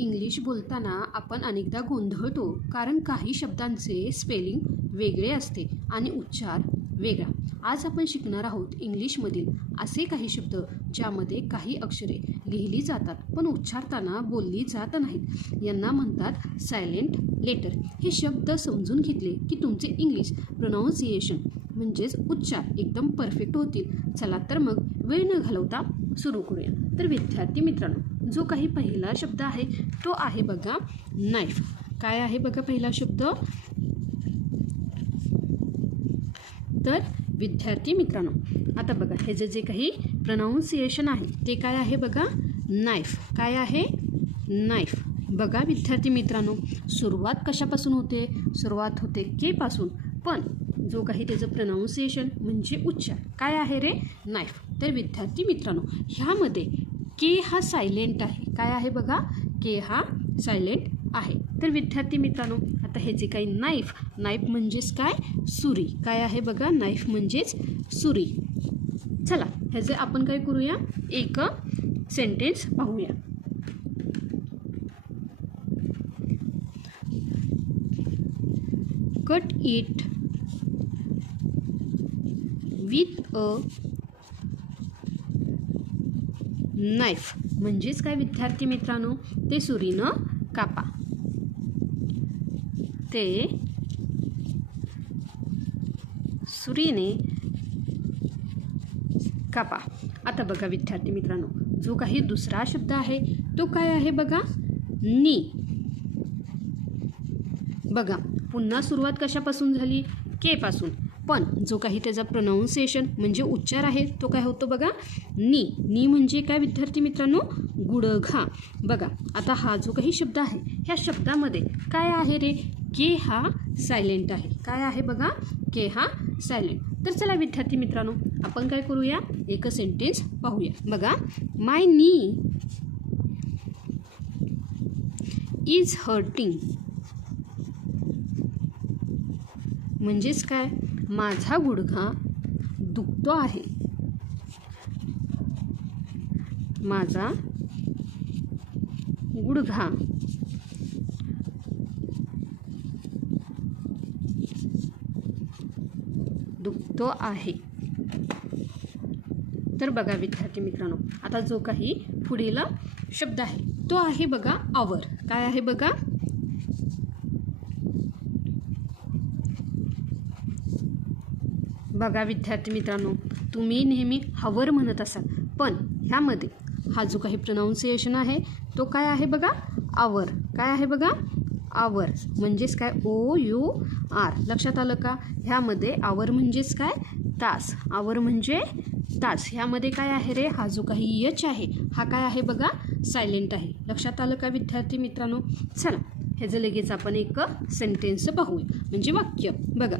English बोलताना आपण अनेकदा गोंधळतो, कारण काही शब्दांचे स्पेलिंग वेगळे असते आणि उच्चार वेगळा. आज आपण शिकणार आहोत इंग्लिशमधील असे काही शब्द ज्यामध्ये काही अक्षरे लिहिली जातात पण उच्चारताना बोलली जात नाहीत. यांना म्हणतात सायलेंट लेटर. हे शब्द समजून घेतले की तुमचे इंग्लिश प्रोनाऊन्सिएशन म्हणजेच उच्चार एकदम परफेक्ट होतील. चला तर मग वेळ न घालवता सुरू करूया. तर विद्यार्थी मित्रांनो, जो काही पहिला शब्द आहे तो आहे बघा नाईफ. काय आहे बघा पहिला शब्द? तर विद्यार्थी मित्रांनो, आता बघा हे जे काही प्रोनाऊन्सिएशन आहे ते काय आहे बघा? नाईफ. काय आहे? नाईफ. बघा विद्यार्थी मित्रांनो, सुरुवात कशापासून होते? सुरुवात होते के पासून, पण जो काही त्याचं प्रोनाऊन्सिएशन म्हणजे उच्चार काय आहे रे? नाईफ. तर विद्यार्थी मित्रांनो, ह्यामध्ये के हा सायलेंट आहे. काय आहे बघा? के हा सायलेंट आहे. तर विद्यार्थी मित्रांनो, आता हे जे काही नाईफ, नाईफ म्हणजेच काय? सुरी. काय आहे बघा? नाईफ म्हणजेच सुरी. चला ह्याचे आपण काय करूया? एक सेंटेन्स पाहूया. Cut it with a knife. म्हणजेच काय विद्यार्थी मित्रांनो? ते सुरीनं कापा. ते सुरीने कापा. आता बघा विद्यार्थी मित्रांनो, जो काही दुसरा शब्द आहे तो काय आहे बघा? नी. बघा पुन्हा सुरुवात कशापासून झाली? के पासून, पण जो काही त्याचा प्रोनाऊन्सिएशन म्हणजे उच्चार आहे तो काय होतो बघा? नी. नी म्हणजे काय विद्यार्थी मित्रांनो? गुडघा. बघा आता हा जो काही शब्द आहे ह्या शब्दामध्ये काय आहे रे? के हा सायलेंट आहे. काय आहे बघा? के हा सायलेंट. तर चला विद्यार्थी मित्रांनो, आपण काय करूया? एक सेंटेन्स पाहूया. बघा, माय नी इज हर्टिंग. म्हणजेच काय? माझा गुडघा दुखतो आहे. माझा गुडघा दुखतो आहे. तर बघा विद्यार्थी मित्रांनो, आता जो काही पुढील शब्द आहे तो आहे बघा आवर. काय आहे बघा? बघा विद्यार्थी मित्रांनो, तुम्ही नेहमी हवर म्हणत असाल, पण ह्यामध्ये हा जो काही प्रोनाऊन्सिएशन आहे तो काय आहे बघा? आवर. काय आहे बघा? आवर. म्हणजेच काय? ओ यू आर. लक्षात आलं का? ह्यामध्ये आवर म्हणजेच काय? तास. आवर म्हणजे तास. ह्यामध्ये काय आहे रे? हा जो काही यच आहे हा काय आहे बघा? सायलेंट आहे. लक्षात आलं का विद्यार्थी मित्रांनो? चला ह्याचं लगेच आपण एक सेंटेन्स पाहूया, म्हणजे वाक्य. बघा,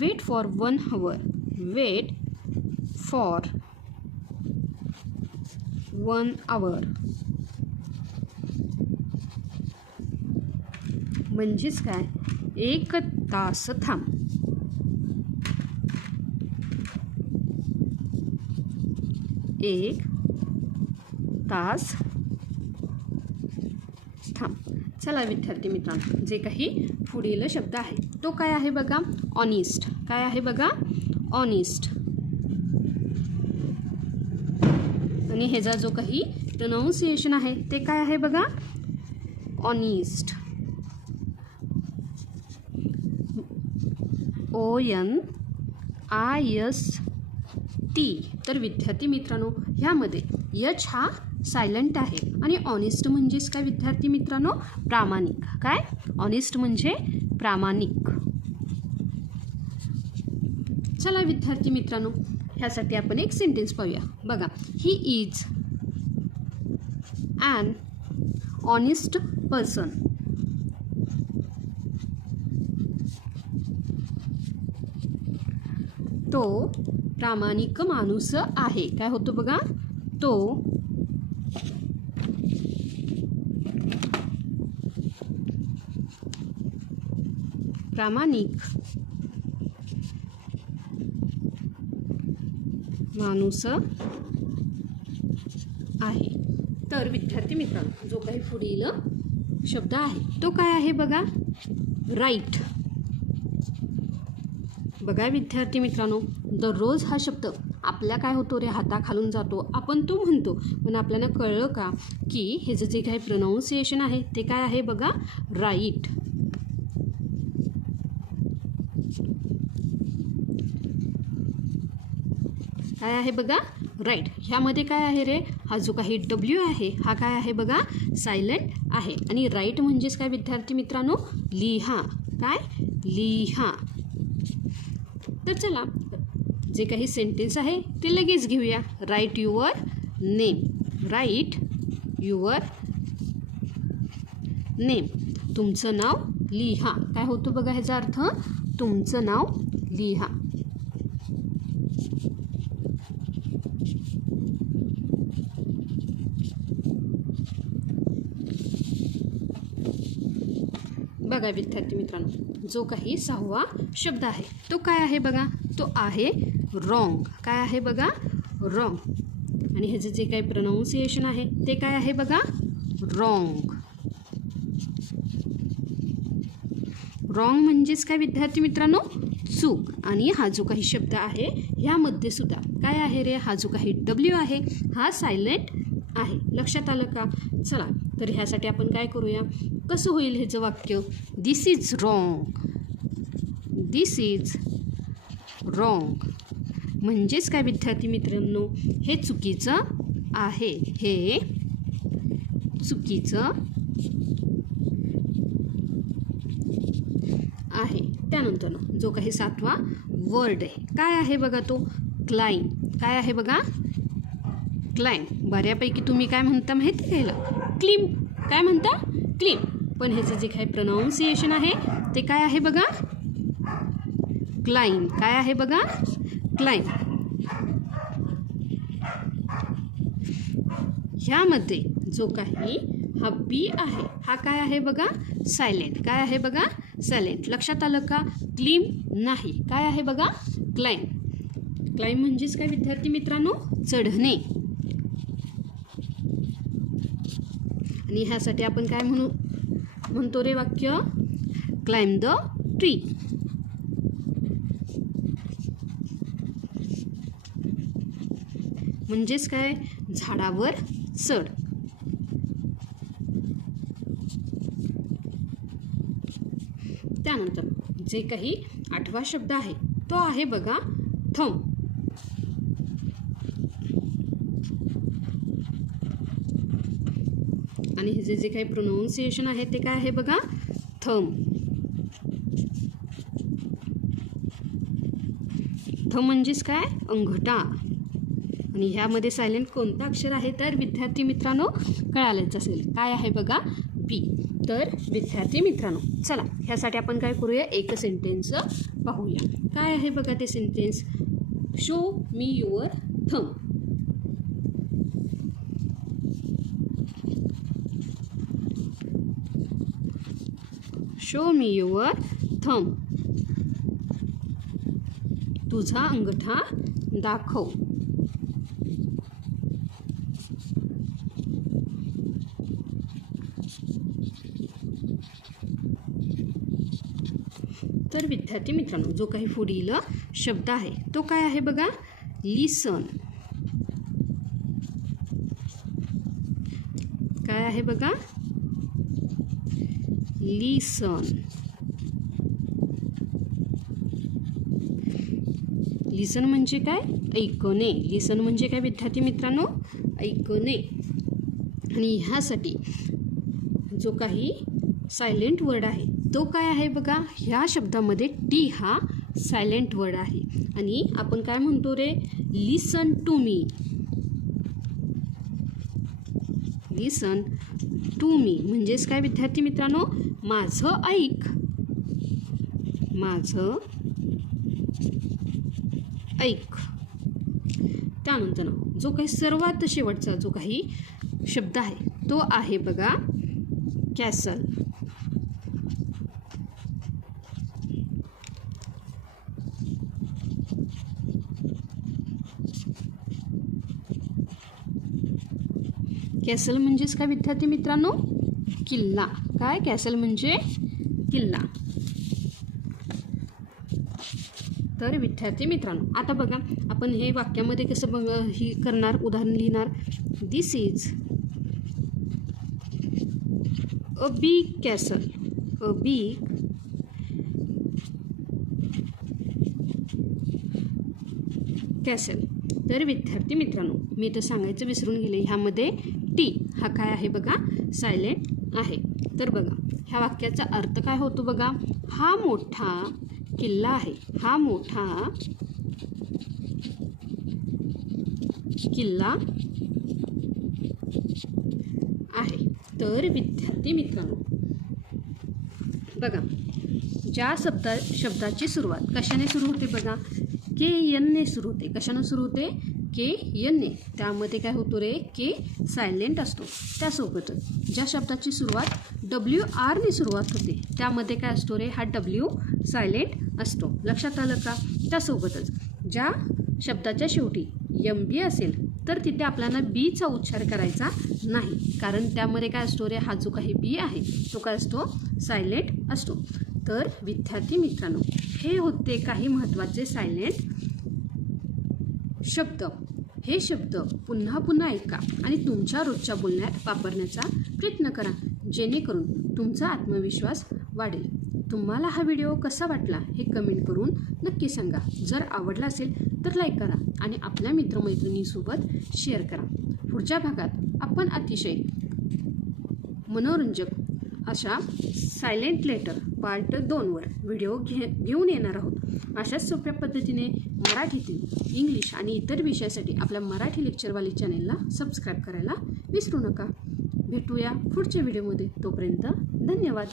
wait for 1 hour. Wait for 1 hour. म्हणजेच काय? 1 तास थांब. एक तास थांब. चला विद्यार्थी मित्रांनो, जे काही पुढील शब्द आहे तो काय आहे बघा? ऑनेस्ट. काय आहे बघा? ऑनेस्ट. आणि ह्याचा जो काही प्रोनाऊन्सिएशन आहे ते काय आहे बघा? ऑनेस्ट. ONIST. तर विद्यार्थी मित्रांनो, ह्यामध्ये यच हा सायलेंट आहे आणि ऑनेस्ट म्हणजेच काय विद्यार्थी मित्रांनो? प्रामाणिक. काय? ऑनेस्ट म्हणजे प्रामाणिक. चला विद्यार्थी मित्रांनो, ह्यासाठी आपण एक सेंटेन्स पाहूया. बघा, he is an honest person. तो प्रामाणिक माणूस आहे. काय होतो बघा? तो प्रामाणिक माणूस आहे. तर विद्यार्थी मित्रांनो, जो काही पुढील शब्द आहे तो काय आहे बघा, राईट. बघा विद्यार्थी मित्रांनो, दररोज हा शब्द आपल्या काय होतो रे, हाताखालून जातो, आपण तो म्हणतो, पण आपल्याला कळलं का की ह्याचं जे काही प्रोनाऊन्सिएशन आहे ते काय आहे बघा, राईट. काय आहे बघा, राईट. ह्यामध्ये काय आहे रे, हा जो काही डब्ल्यू आहे हा काय आहे बघा, सायलेंट आहे. आणि राईट म्हणजेच काय विद्यार्थी मित्रांनो, लिहा. काय, लिहा. तर चला जे काही सेंटेन्स आहे ते लगेच घेऊया. Write your name. Write your name. तुमचं नाव लिहा. काय होतं बघा ह्याचा अर्थ, तुमचं नाव लिहा. बघा विद्यार्थी मित्रांनो, जो काही 6वा शब्द आहे तो काय आहे बघा, तो आहे रॉंग. काय आहे बघा, रॉंग. आणि ह्याचं जे काही प्रोनाऊन्सिएशन आहे ते काय आहे बघा, रॉंग. रॉंग म्हणजेच काय विद्यार्थी मित्रांनो, चूक. आणि हा जो काही शब्द आहे ह्यामध्ये सुद्धा काय आहे रे, हा जो काही डब्ल्यू आहे हा सायलेंट आहे. लक्षात आलं का? चला तर ह्यासाठी आपण काय करूया, कसं होईल ह्याचं वाक्य, this is wrong. This is wrong म्हणजेच काय विद्यार्थी मित्रांनो, हे चुकीचं आहे. हे चुकीचं आहे. त्यानंतर जो काही 7वा वर्ड आहे काय आहे बघा, तो क्लाइम. काय आहे बघा, क्लाइम. बऱ्यापैकी तुम्ही काय म्हणता माहिती घ्यायला, क्लीम. काय म्हणता, क्लीम. पण ह्याचं जे काही प्रोनाऊन्सिएशन आहे ते काय आहे बघा, क्लाइम. काय आहे बघा, क्लाइम. ह्यामध्ये जो काही हा बी आहे हा काय आहे बघा, सायलेंट. काय आहे बघा, सायलेंट. लक्षात आलं का? क्लीम नाही. काय आहे बघा, क्लाइम. क्लाइम म्हणजेच काय विद्यार्थी मित्रांनो, चढणे. आणि ह्यासाठी आपण काय म्हणतो रे वाक्य, क्लाइम द ट्री. म्हणजेच काय, झाडावर चढ. त्यानंतर जे काही 8वा शब्द आहे तो आहे बघा, थंब. आणि हे जे काही प्रोनाऊन्सिएशन आहे ते काय आहे बघा, थंब. थंब म्हणजेच काय, अंगठा. आणि ह्यामध्ये सायलेंट कोणता अक्षर आहे तर विद्यार्थी मित्रांनो कळालंच असेल. काय आहे बघा, बी. तर विद्यार्थी मित्रांनो चला ह्यासाठी आपण काय करूया, एक सेंटेन्स पाहूया. काय आहे बघा ते sentence, show me your thumb. Show me your thumb. तुझा अंगठा दाखव. तर विद्यार्थी मित्रांनो जो काही पुढील शब्द आहे तो काय आहे बघा, लिसन. काय आहे बघा, लिसन. लिसन म्हणजे काय, ऐकणे. लिसन म्हणजे काय विद्यार्थी मित्रांनो, ऐकणे. आणि ह्यासाठी जो काही सायलेंट वर्ड आहे तो काय आहे बघा, ह्या शब्दामध्ये टी हा सायलेंट वर्ड आहे. आणि आपण काय म्हणतो रे, लिसन to me. Listen to me म्हणजेच काय विद्यार्थी मित्रांनो, माझं ऐक. माझं ऐक. त्यानंतर जो काही सर्वात शेवटचा जो काही शब्द आहे तो आहे बघा, कॅसल. कॅसल म्हणजेच काय विद्यार्थी मित्रांनो, किल्ला. काय? कॅसल म्हणजे किल्ला. तर विद्यार्थी मित्रांनो, आता बघा आपण हे वाक्यामध्ये कसं ही करणार, उदाहरण लिहिणार. This is a big castle. A big castle. तर विद्यार्थी मित्रांनो, मी तर सांगायचं विसरून गेले, ह्यामध्ये टी हा काय आहे बघा, सायलेंट आहे. तर बघा ह्या वाक्याचा अर्थ काय होतो बघा. हा मोठा किल्ला आहे. हा मोठा किल्ला आहे. तर विद्यार्थी मित्रांनो बघा, ज्या शब्दाची सुरुवात कशाने सुरू होते बघा, के एनने सुरू होते. कशाने सुरू होते? के एनने. त्यामध्ये काय होतो रे, के सायलेंट असतो. त्यासोबतच ज्या शब्दाची सुरुवात डब्ल्यू आरने सुरुवात होते, त्यामध्ये काय असतो रे, हा डब्ल्यू सायलेंट असतो. लक्षात आलं का? त्यासोबतच ज्या शब्दाच्या शेवटी एम बी असेल तर तिथे आपल्याला बीचा उच्चार करायचा नाही, कारण त्यामध्ये काय असतो रे, हा जो काही बी आहे तो काय असतो, सायलेंट असतो. तर विद्यार्थी मित्रांनो, हे होते काही महत्त्वाचे सायलेंट शब्द. हे शब्द पुन्हा पुन्हा ऐका आणि तुमच्या रोजच्या बोलण्यात वापरण्याचा प्रयत्न करा, जेणेकरून तुमचा आत्मविश्वास वाढेल. तुम्हाला हा व्हिडिओ कसा वाटला हे कमेंट करून नक्की सांगा. जर आवडला असेल तर लाईक करा आणि आपल्या मित्रमैत्रिणींसोबत शेअर करा. पुढच्या भागात आपण अतिशय मनोरंजक अशा सायलेंट लेटर पार्ट 2वर व्हिडिओ घेऊन येणार आहोत. अशाच सोप्या पद्धतीने मराठीतील, इंग्लिश आणि इतर विषयासाठी आपल्या मराठी लेक्चरवाली चॅनेलला सबस्क्राईब करायला विसरू नका. भेटूया पुढच्या व्हिडिओमध्ये. तोपर्यंत धन्यवाद.